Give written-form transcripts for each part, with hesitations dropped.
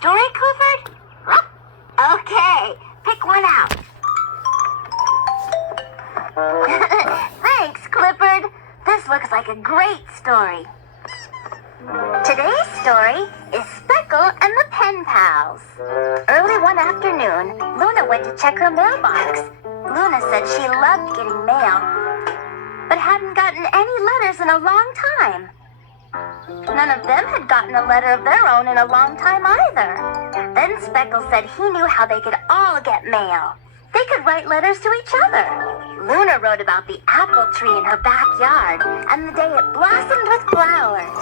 story, Clifford? Okay, pick one out. Thanks, Clifford. This looks like a great story. Today's story is Speckle and the Pen Pals. Early one afternoon, Luna went to check her mailbox. Luna said she loved getting mail, but hadn't gotten any letters in a long time. None of them had gotten a letter of their own in a long time either. Then Speckle said he knew how they could all get mail. They could write letters to each other. Luna wrote about the apple tree in her backyard and the day it blossomed with flowers.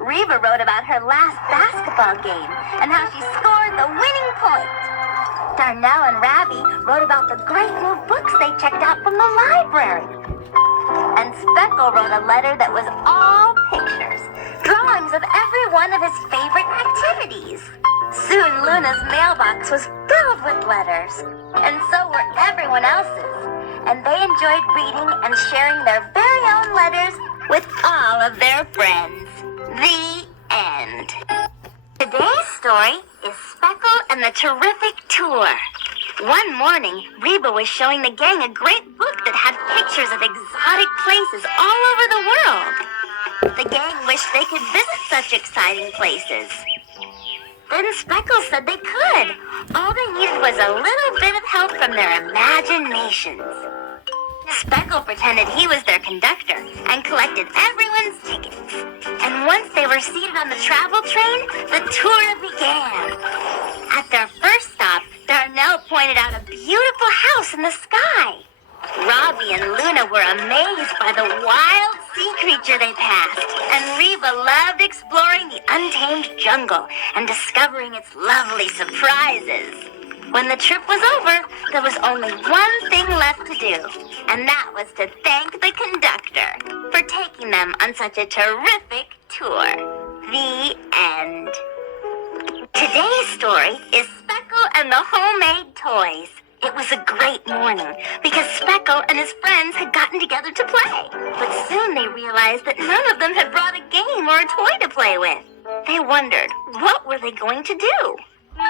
Reba wrote about her last basketball game and how she scored the winning point. Darnell and Rabby wrote about the great new books they checked out from the library. And Speckle wrote a letter that was all pictures, drawings of every one of his favorite activities. Soon Luna's mailbox was filled with letters, and so were everyone else's. And they enjoyed reading and sharing their very own letters with all of their friends. The end. Today's story is Speckle and the Terrific Tour. One morning, Reba was showing the gang a great book that had pictures of exotic places all over the world. The gang wished they could visit such exciting places. Then Speckle said they could. All they needed was a little bit of help from their imaginations. Speckle pretended he was their conductor and collected everyone's tickets. And once they were seated on the travel train, the tour began. At their first stop, Darnell pointed out a beautiful house in the sky. Robbie and Luna were amazed by the wild sea creature they passed, and Reba loved exploring the untamed jungle and discovering its lovely surprises. When the trip was over, there was only one thing left to do, and that was to thank the conductor for taking them on such a terrific tour. The end. Today's story is Speckle and the Homemade Toys. It was a great morning because Speckle and his friends had gotten together to play. But soon they realized that none of them had brought a game or a toy to play with. They wondered, what were they going to do?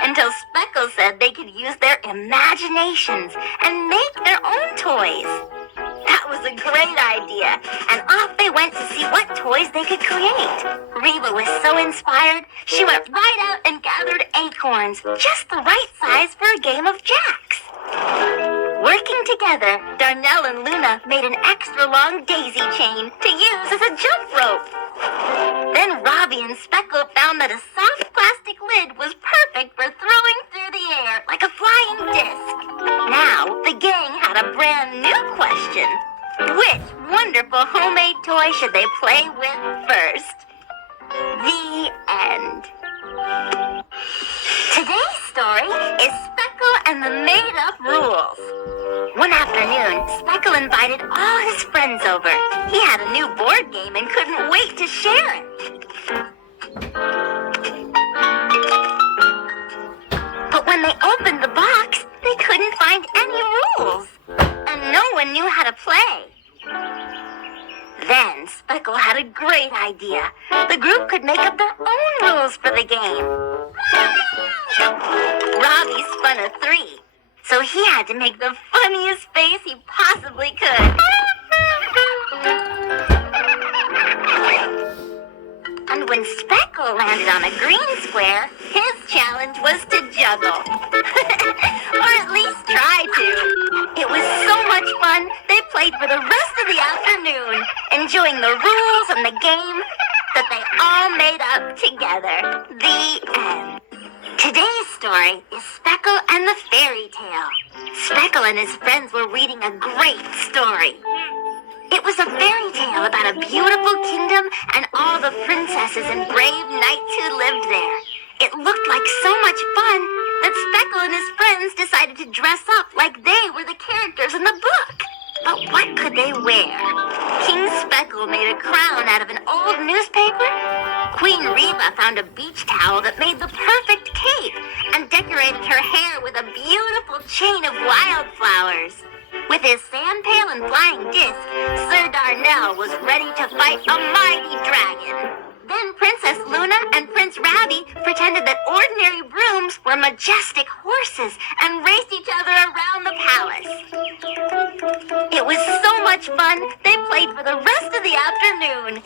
Until Speckle said they could use their imaginations and make their own toys. That was a great idea, and off they went to see what toys they could create. Reba was so inspired, she went right out and gathered acorns, just the right size for a game of jacks. Working together, Darnell and Luna made an extra long daisy chain to use as a jump rope. Then Robbie and Speckle found that a soft plastic lid was perfect for throwing through the air like a flying disc. Now, the gang had a brand new question. Which wonderful homemade toy should they play with first? The end. Today's story is Speckle and the Made-Up Rules. One afternoon, Speckle invited all his friends over. He had a new board game and couldn't wait to share it. But when they opened the box, they couldn't find any rules, and no one knew how to play. Then Speckle had a great idea. The group could make up their own rules for the game. Robbie spun a 3, so he had to make the funniest face he possibly could. And when Speckle landed on a green square, his challenge was to juggle. Or at least try to. It was so much fun, they played for the rest of the afternoon, enjoying the rules and the game that they all made up together. The end. Today's story is Speckle and the Fairy Tale. Speckle and his friends were reading a great story. It was a fairy tale about a beautiful kingdom and all the princesses and brave knights who lived there. It looked like so much fun that Speckle and his friends decided to dress up like they were the characters in the book. But what could they wear? King Speckle made a crown out of an old newspaper. Queen Reba found a beach towel that made the perfect cape and decorated her hair with a beautiful chain of wildflowers. With his sand pail and flying disc, Sir Darnell was ready to fight a mighty dragon. Then Then Princess Luna and Prince Ravi pretended that ordinary brooms were majestic horses and raced each other around the palace. It was so much fun, they played for the rest of the afternoon.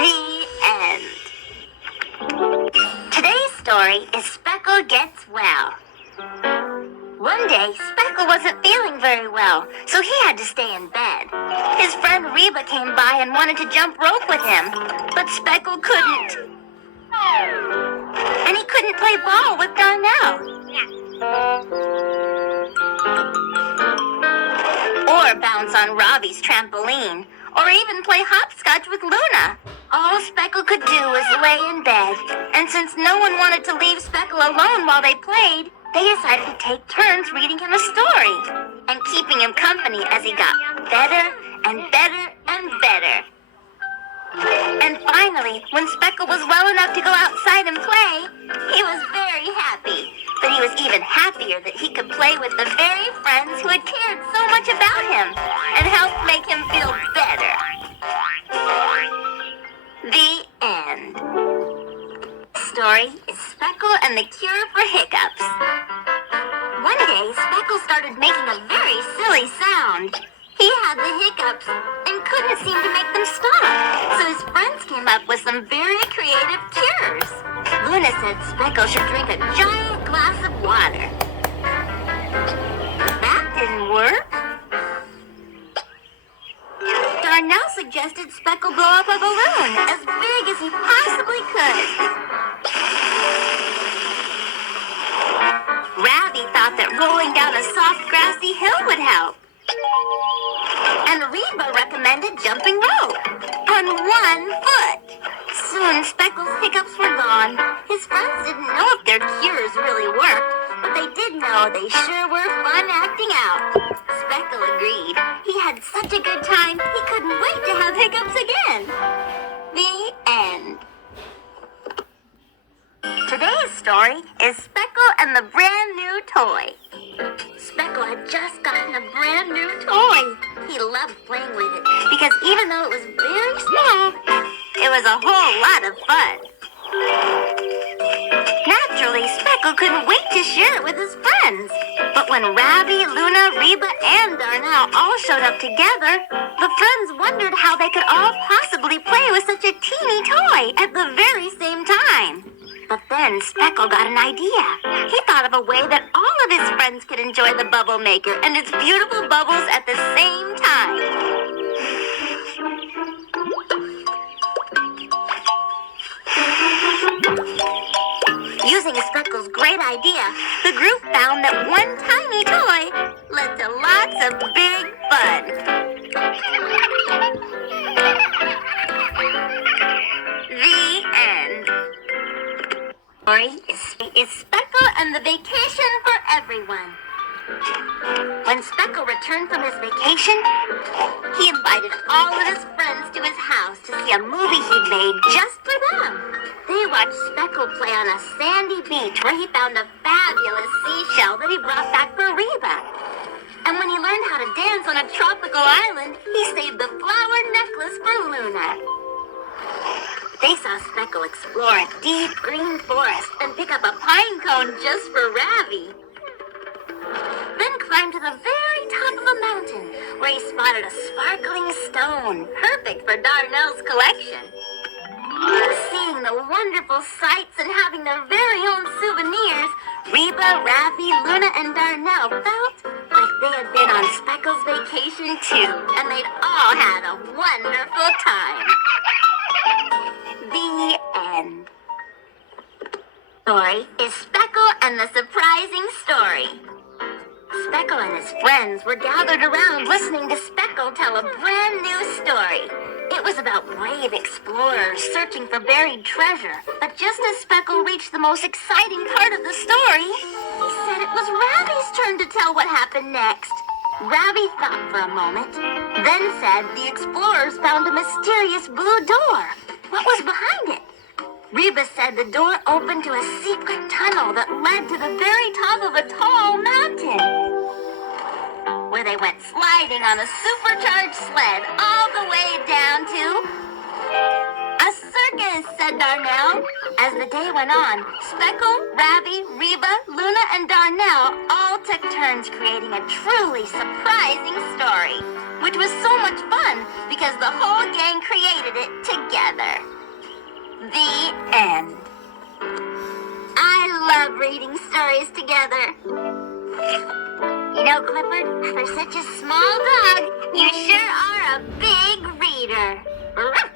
The end. Today's story is Speckle Gets Well. One day, Speckle wasn't feeling very well, so he had to stay in bed. His friend Reba came by and wanted to jump rope with him, but Speckle couldn't. And he couldn't play ball with Darnell. Or bounce on Ravi's trampoline, or even play hopscotch with Luna. All Speckle could do was lay in bed, and since no one wanted to leave Speckle alone while they played, they decided to take turns reading him a story and keeping him company as he got better and better and better. And finally, when Speckle was well enough to go outside and play, he was very happy. But he was even happier that he could play with the very friends who had cared so much about him and helped make him feel better. The end. Story is Speckle and the Cure for Hiccups. One day, Speckle started making a very silly sound. He had the hiccups and couldn't seem to make them stop, so his friends came up with some very creative cures. Luna said Speckle should drink a giant glass of water. That didn't work. Darnell suggested Speckle blow up a balloon as big as he possibly could. Ravi thought that rolling down a soft grassy hill would help. And Reba recommended jumping rope on one foot. Soon Speckle's hiccups were gone. His friends didn't know if their cures really worked, but they did know they sure were fun acting out. Speckle agreed. He had such a good time, he couldn't wait to have hiccups again. The end. Today's story is Speckle and the Brand New Toy. Speckle had just gotten a brand new toy. He loved playing with it because even though it was very small, it was a whole lot of fun. Naturally, Speckle couldn't wait to share it with his friends. But when Ravi, Luna, Reba, and Darnell all showed up together, the friends wondered how they could all possibly play with such a teeny toy at the very same time. But then Speckle got an idea. He thought of a way that all of his friends could enjoy the bubble maker and its beautiful bubbles at the same time. Using Speckle's great idea, the group found that one tiny toy led to lots of big fun. The end. Story is Speckle and the Vacation for Everyone. When Speckle returned from his vacation, he invited all of his friends to his house to see a movie he'd made just for them. They watched Speckle play on a sandy beach where he found a fabulous seashell that he brought back for Reba. And when he learned how to dance on a tropical island, he saved the flower necklace for Luna. They saw Speckle explore a deep green forest and pick up a pine cone just for Ravi. Then climbed to the very top of a mountain where he spotted a sparkling stone, perfect for Darnell's collection. Seeing the wonderful sights and having their very own souvenirs, Reba, Ravi, Luna, and Darnell felt like they had been on Speckle's vacation too, and they'd all had a wonderful time. The end. Story is Speckle and the Surprising Story. Speckle and his friends were gathered around listening to Speckle tell a brand new story. It was about brave explorers searching for buried treasure. But just as Speckle reached the most exciting part of the story, he said it was Ravi's turn to tell what happened next. Ravi thought for a moment, then said the explorers found a mysterious blue door. What was behind it? Reba said the door opened to a secret tunnel that led to the very top of a tall mountain, where they went sliding on a supercharged sled all the way down to said Darnell. As the day went on, Speckle, Ravi, Reba, Luna, and Darnell all took turns creating a truly surprising story, which was so much fun because the whole gang created it together. The end. I love reading stories together. You know, Clifford, for such a small dog, you sure are a big reader.